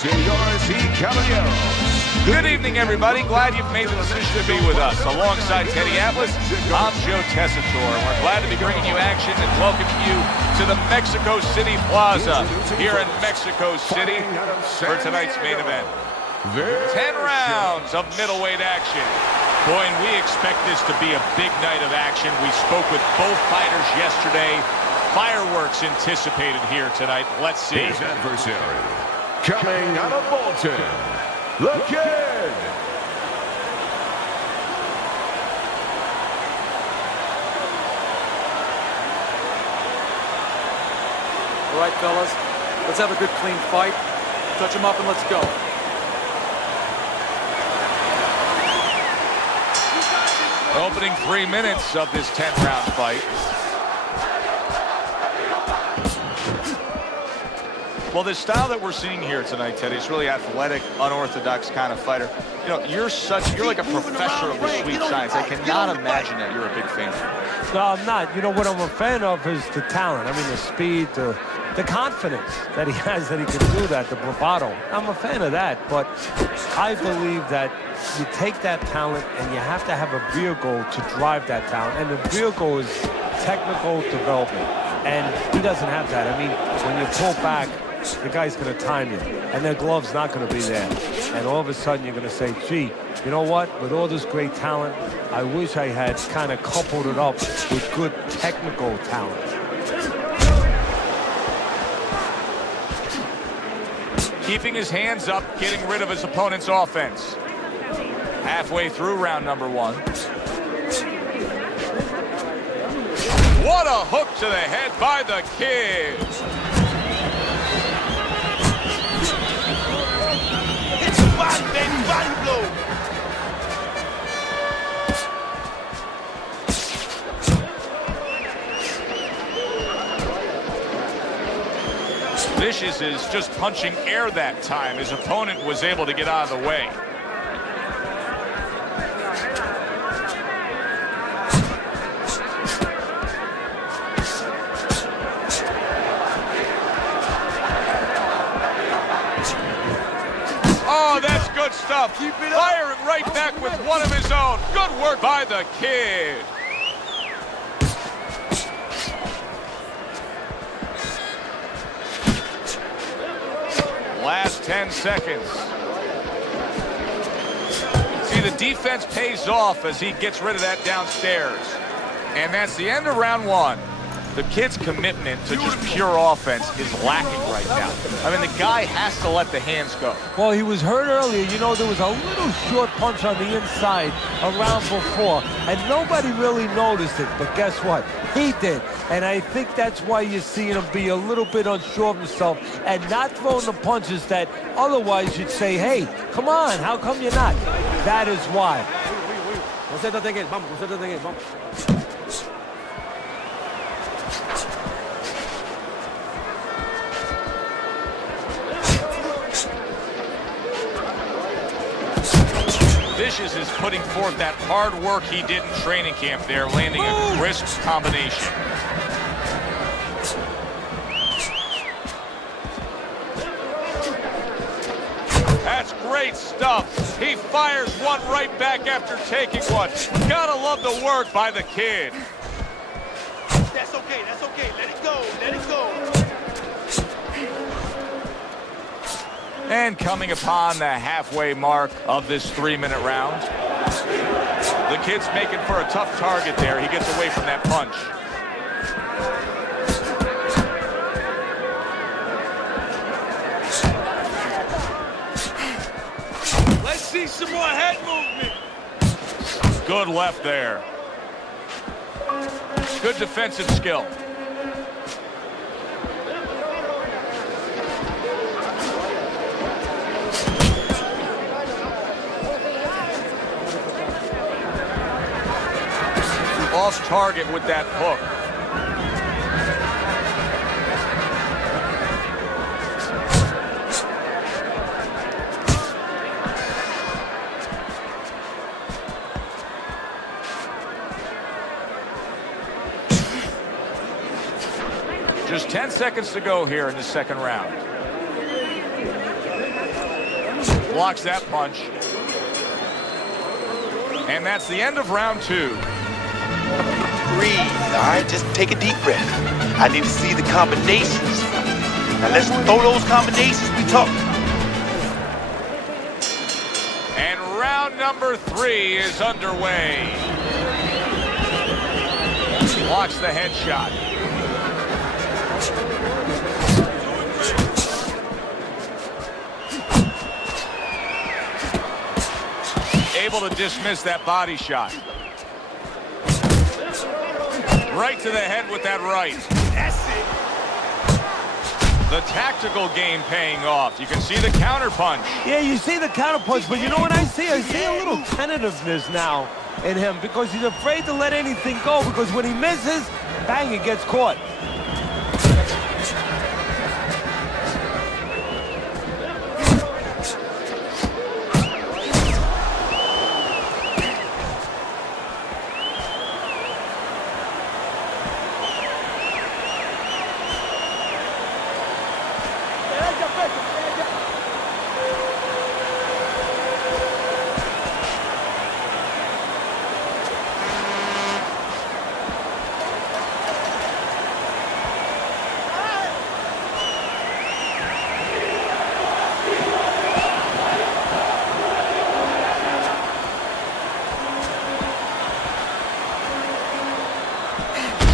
Señores y caballeros. Good evening, everybody. Glad you've made the decision to be with us. Alongside Teddy Atlas, I'm Joe Tessitore. We're glad to be bringing you action and welcoming you to the Mexico City Plaza here in Mexico City for tonight's main event. 10 rounds of middleweight action. Boy, and we expect this to be a big night of action. We spoke with both fighters yesterday. Fireworks anticipated here tonight. Let's see. His adversary, coming out of Bolton, the Kid. All right, fellas, let's have a good, clean fight. Touch him up and let's go. Opening 3 minutes of this 10-round fight. Well, the style that we're seeing here tonight, Teddy, is really athletic, unorthodox kind of fighter. You know, you're like a professor of the sweet science. I cannot imagine that you're a big fan. No, I'm not. You know, what I'm a fan of is the talent. I mean, the speed, the confidence that he has that he can do that, the bravado. I'm a fan of that, but I believe that you take that talent and you have to have a vehicle to drive that talent, and the vehicle is technical development, and he doesn't have that. I mean, when you pull back, the guy's going to time you, and their glove's not going to be there. And all of a sudden, you're going to say, gee, you know what? With all this great talent, I wish I had kind of coupled it up with good technical talent. Keeping his hands up, getting rid of his opponent's offense. Halfway through round number 1. What a hook to the head by the Kid. It's a body, baby, body blow. Vicious is just punching air that time. His opponent was able to get out of the way. Oh, that's good stuff. Keep it up. Firing right back with one of his own. Good work by the Kid. Last 10 seconds. See, the defense pays off as he gets rid of that downstairs. And that's the end of round 1. The Kid's commitment to just pure offense is lacking right now. I mean, the guy has to let the hands go. Well, he was hurt earlier. You know, there was a little short punch on the inside around before, and nobody really noticed it. But guess what? He did. And I think that's why you're seeing him be a little bit unsure of himself and not throwing the punches that otherwise you'd say, hey, come on, how come you're not? That is why. Vicious is putting forth that hard work he did in training camp there, landing a crisp combination. That's great stuff. He fires one right back after taking one. Gotta love the work by the Kid. That's okay, that's okay. Let it go, let it go. And coming upon the halfway mark of this 3-minute round. The Kid's making for a tough target there. He gets away from that punch. Let's see some more head movement. Good left there. Good defensive skill. Off target with that hook. Just 10 seconds to go here in the second round. blocks that punch. And that's the end of round 2. Breathe, all right? Just take a deep breath. I need to see the combinations. Now let's throw those combinations we talked about. And round number 3 is underway. Blocks the headshot. Able to dismiss that body shot. Right to the head with that right. That's it. The tactical game paying off. You can see the counter punch. Yeah, you see the counter punch, but you know what I see? I see a little tentativeness now in him because he's afraid to let anything go, because when he misses, bang, it gets caught.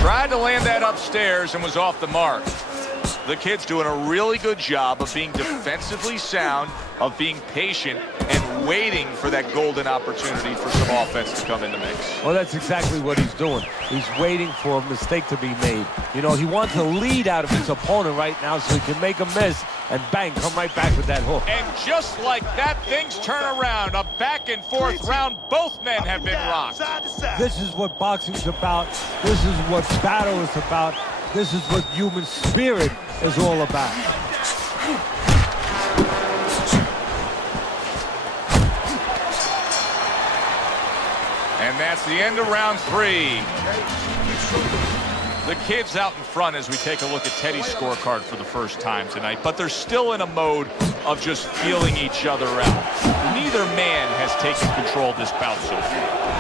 Tried to land that upstairs and was off the mark. The kid's doing a really good job of being defensively sound, of being patient, and waiting for that golden opportunity for some offense to come in the mix. Well, that's exactly what he's doing. He's waiting for a mistake to be made. You know, he wants a lead out of his opponent right now so he can make a miss and bang, come right back with that hook. And just like that, things turn around. A back and forth round. Both men have been rocked. Side to side. This is what boxing's about. This is what battle is about. This is what human spirit is all about. And that's the end of round 3. The kid's out in front as we take a look at Teddy's scorecard for the first time tonight, but they're still in a mode of just feeling each other out. Neither man has taken control of this bout so far.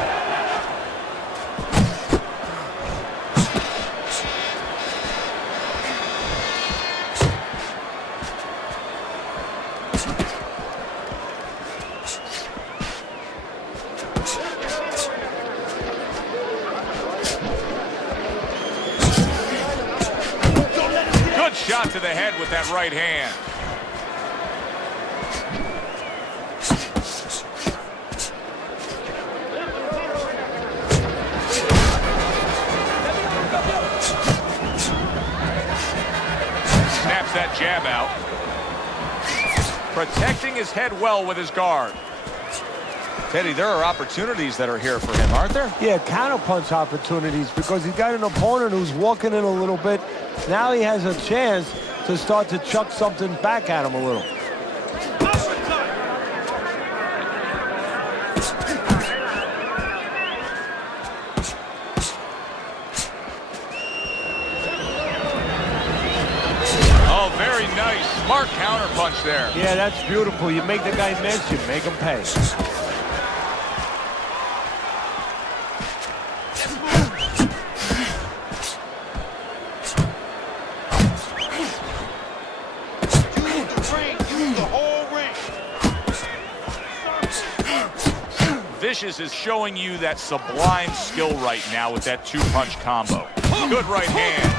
Shot to the head with that right hand. Snaps that jab out. Protecting his head well with his guard. Teddy, there are opportunities that are here for him, aren't there? Yeah, counterpunch opportunities, because he's got an opponent who's walking in a little bit. Now he has a chance to start to chuck something back at him a little. Oh, very nice. Smart counterpunch there. Yeah, that's beautiful. You make the guy miss, you make him pay. Vicious is showing you that sublime skill right now with that two-punch combo. Good right hand.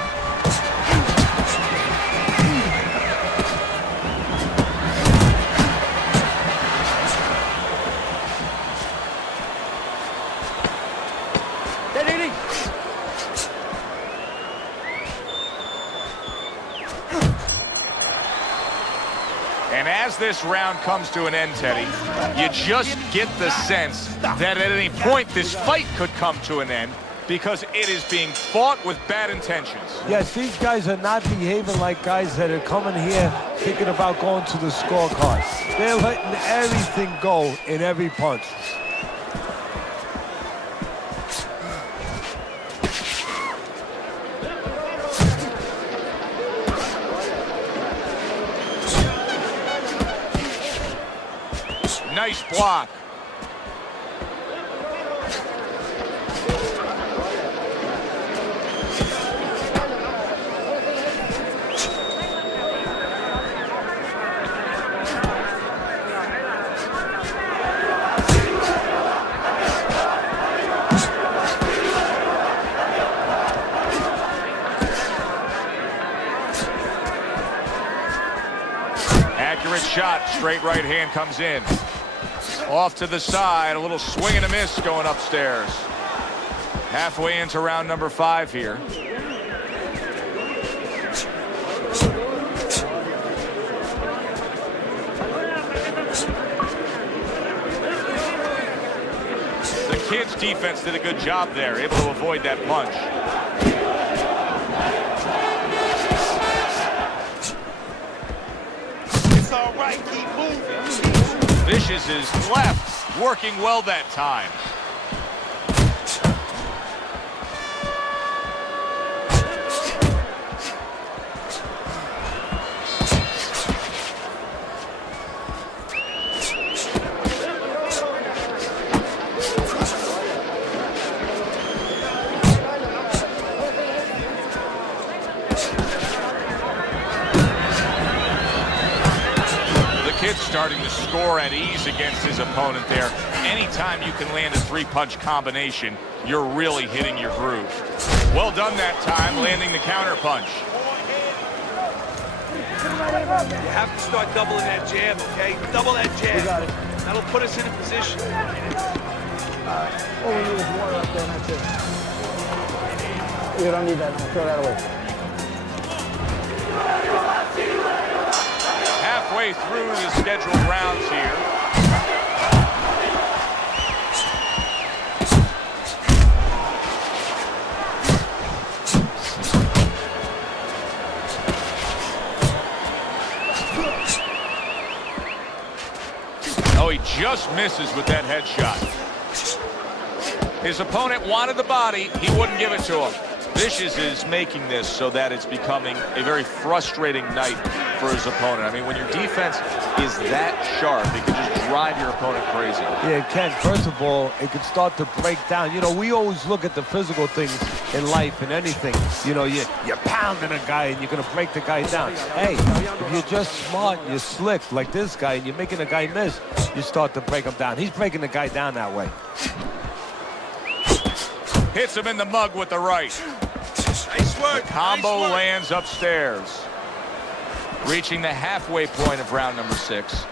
And as this round comes to an end, Teddy, you just get the sense that at any point this fight could come to an end because it is being fought with bad intentions. Yes, these guys are not behaving like guys that are coming here thinking about going to the scorecard. They're letting everything go in every punch. Nice block. Accurate shot, straight right hand comes in. Off to the side, a little swing and a miss going upstairs. Halfway into round number 5 here. The kids' defense did a good job there, able to avoid that punch. All right, keep moving. Vicious is left, working well that time. Kid's starting to score at ease against his opponent there. Anytime you can land a 3-punch combination, you're really hitting your groove. Well done that time, landing the counter punch. You have to start doubling that jab, okay? Double that jab. You got it. That'll put us in a position. All right. All we need is one right there, and that's it. You don't need that. I'm going to throw that away. Halfway through the scheduled rounds here. Oh, he just misses with that headshot. His opponent wanted the body. He wouldn't give it to him. Vicious is making this so that it's becoming a very frustrating night for his opponent. I mean, when your defense is that sharp, it can just drive your opponent crazy. Yeah, it can. First of all, it can start to break down. You know, we always look at the physical things in life and anything. You know, you're pounding a guy and you're going to break the guy down. Hey, if you're just smart and you're slick like this guy and you're making a guy miss, you start to break him down. He's breaking the guy down that way. Hits him in the mug with the right. Nice work. The combo nice lands upstairs. Reaching the halfway point of round number 6.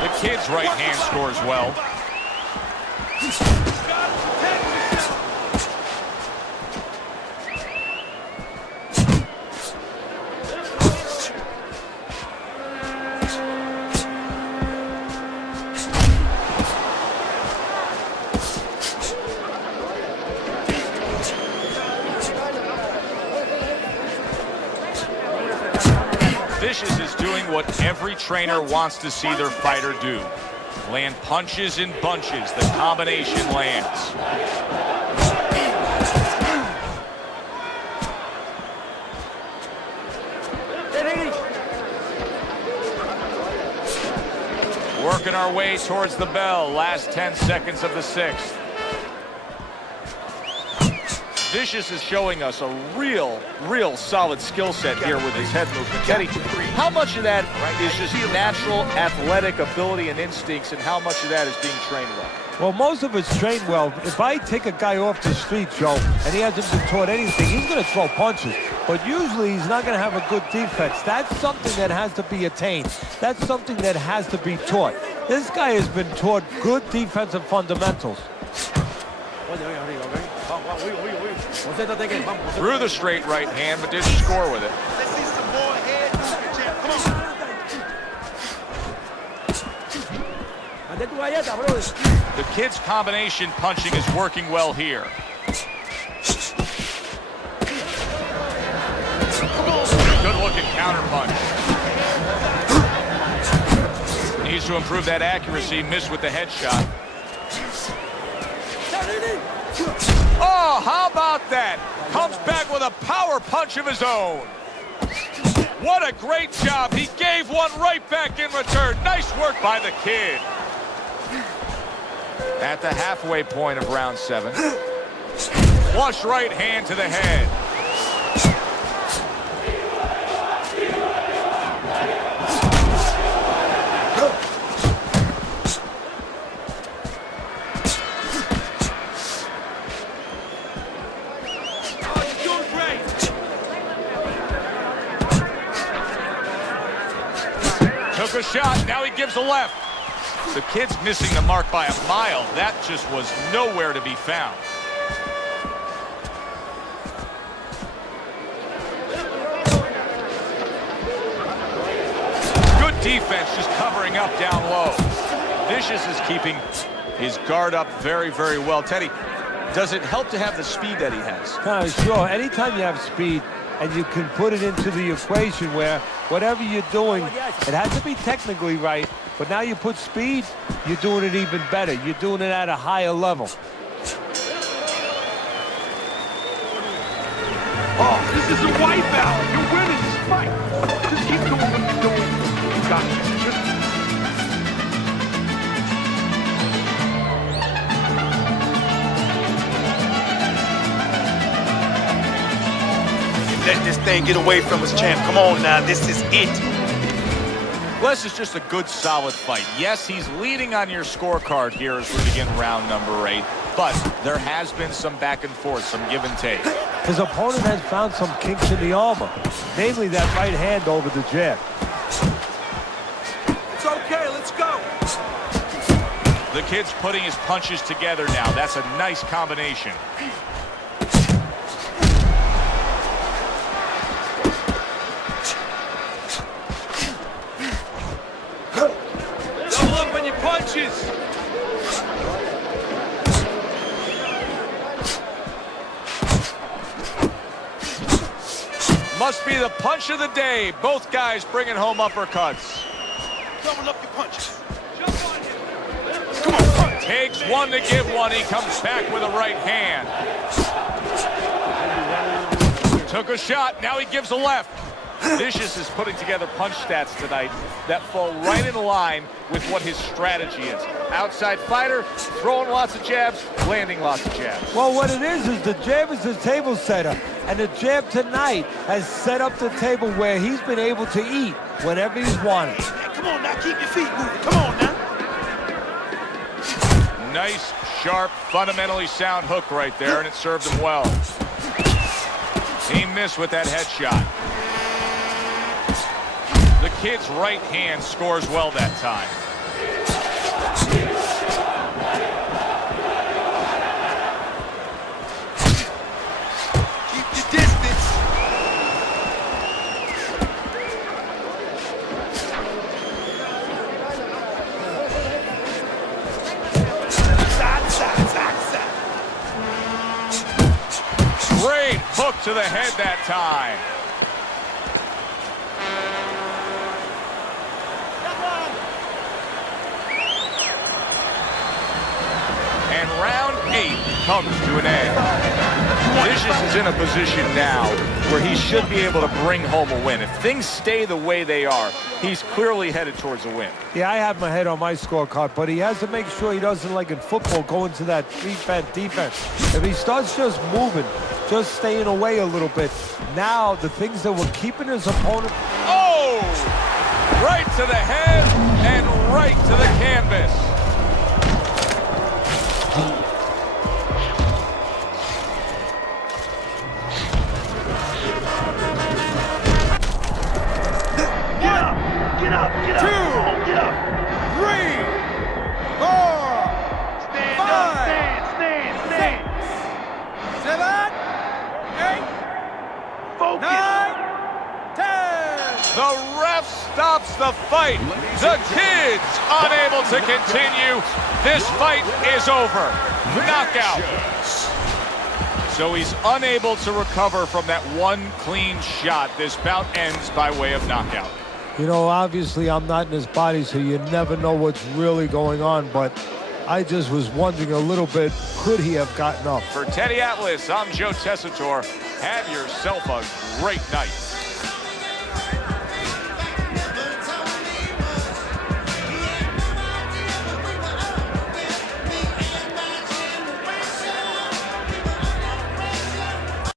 The kid's right hand scores well. Vicious is doing what every trainer wants to see their fighter do. Land punches in bunches. The combination lands. Working our way towards the bell. Last 10 seconds of the 6th. Vicious is showing us a real solid skill set here with his head movement. Teddy, how much of that is just natural athletic ability and instincts, and how much of that is being trained well? Well, most of it's trained well. If I take a guy off the street, Joe, and he hasn't been taught anything, he's going to throw punches. But usually he's not going to have a good defense. That's something that has to be attained. That's something that has to be taught. This guy has been taught good defensive fundamentals. Threw the straight right hand, but didn't score with it. Let's see some more head movement, champ. Come on. The kid's combination punching is working well here. Good looking counter punch. Needs to improve that accuracy. Missed with the headshot. Oh, how about that? Comes back with a a power punch of his own. What a great job. He gave one right back in return. Nice work by the kid. At the halfway point of round 7. Flush right hand to the head. Took a shot, now he gives a left. The kid's missing the mark by a mile. That just was nowhere to be found. Good defense, just covering up down low. Vicious is keeping his guard up very, very well. Teddy, does it help to have the speed that he has? Sure. Anytime you have speed, and you can put it into the equation where whatever you're doing, it has to be technically right, but now you put speed, you're doing it even better. You're doing it at a higher level. Oh, this is a wipeout. You're winning this fight. Just keep doing what you're doing. You got it. Let this thing get away from us, champ. Come on now, this is it. Well, this is just a good, solid fight. Yes, he's leading on your scorecard here as we begin round number 8, but there has been some back and forth, some give and take. His opponent has found some kinks in the armor, namely that right hand over the jab. It's okay, let's go. The kid's putting his punches together now. That's a nice combination. Must be the punch of the day. Both guys bringing home uppercuts. Double up your punches. Come on, punch. Takes one to give one. He comes back with a right hand. Took a shot. Now he gives a left. Vicious is putting together punch stats tonight that fall right in line with what his strategy is. Outside fighter, throwing lots of jabs, landing lots of jabs. Well, what it is the jab is the table setter. And the jab tonight has set up the table where he's been able to eat whenever he's wanted. Hey, come on now, keep your feet moving. Come on now. Nice, sharp, fundamentally sound hook right there, and it served him well. He missed with that headshot. The kid's right hand scores well that time. Keep your distance. Side. Great hook to the head that time. And round 8 comes to an end. Vicious is in a position now where he should be able to bring home a win. If things stay the way they are, he's clearly headed towards a win. Yeah, I have my head on my scorecard, but he has to make sure he doesn't, like in football, go into that defense. If he starts just moving, just staying away a little bit, now the things that were keeping his opponent... Oh! Right to the head and right to the canvas. Get up. 2, 3, 4, 5, 6, 7, 8, focus. 9, 10. The ref stops the fight. The kid's unable to continue. This fight is over. Knockout. So he's unable to recover from that one clean shot. This bout ends by way of knockout. You know, obviously I'm not in his body, so you never know what's really going on, but I just was wondering a little bit, could he have gotten up? For Teddy Atlas, I'm Joe Tessitore. Have yourself a great night.